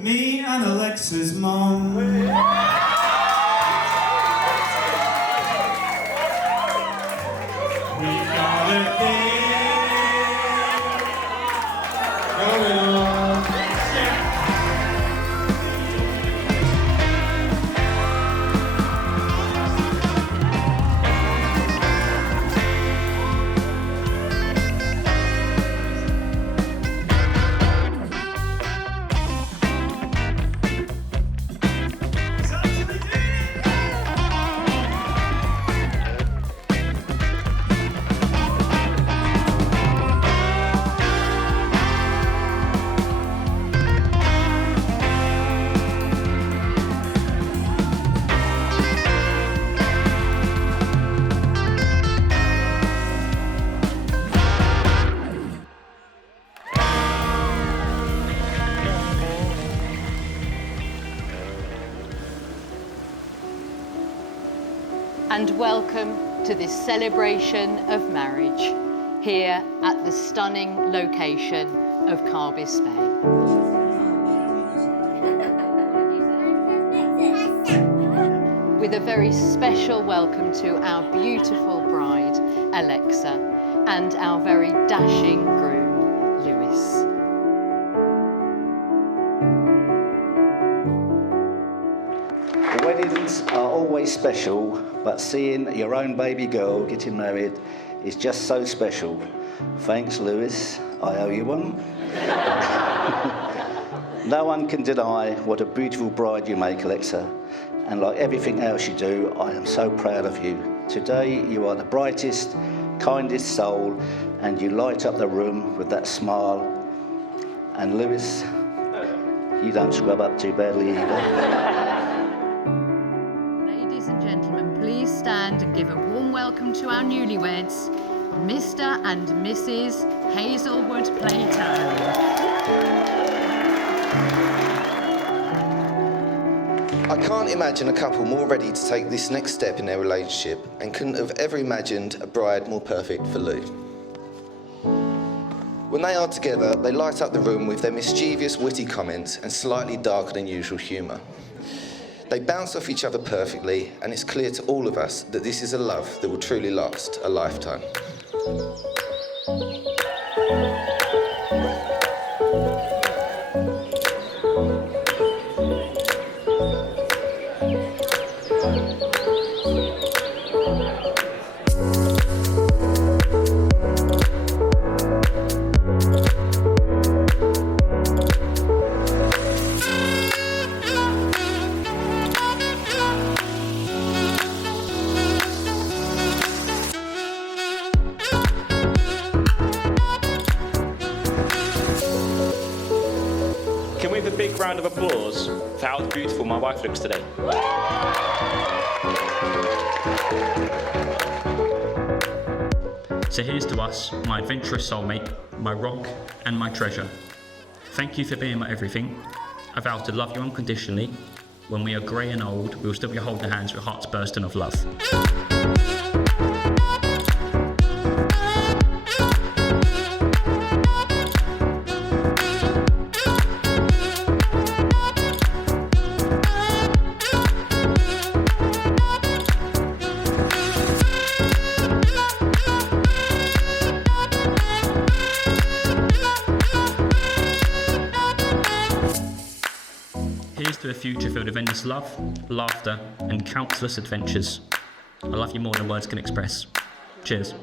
Me and Alexa's mum. We got a thing going on. And welcome to this celebration of marriage here at the stunning location of Carbis Bay. With a very special welcome to our beautiful bride, Alexa, and our very dashing groom, Lewis. Weddings are always special, but seeing your own baby girl getting married is just so special. Thanks, Lewis. I owe you one. No one can deny what a beautiful bride you make, Alexa. And like everything else you do, I am so proud of you. Today, you are the brightest, kindest soul, and you light up the room with that smile. And Lewis, you don't scrub up too badly either. Please stand and give a warm welcome to our newlyweds, Mr. and Mrs. Hazelwood Plato. I can't imagine a couple more ready to take this next step in their relationship and couldn't have ever imagined a bride more perfect for Lou. When they are together, they light up the room with their mischievous, witty comments and slightly darker than usual humour. They bounce off each other perfectly, and it's clear to all of us that this is a love that will truly last a lifetime. Can we have a big round of applause for how beautiful my wife looks today? So here's to us, my adventurous soulmate, my rock and my treasure. Thank you for being my everything. I vow to love you unconditionally. When we are grey and old, we will still be holding hands with hearts bursting of love. Here's to a future filled with endless love, laughter, and countless adventures. I love you more than words can express. Cheers.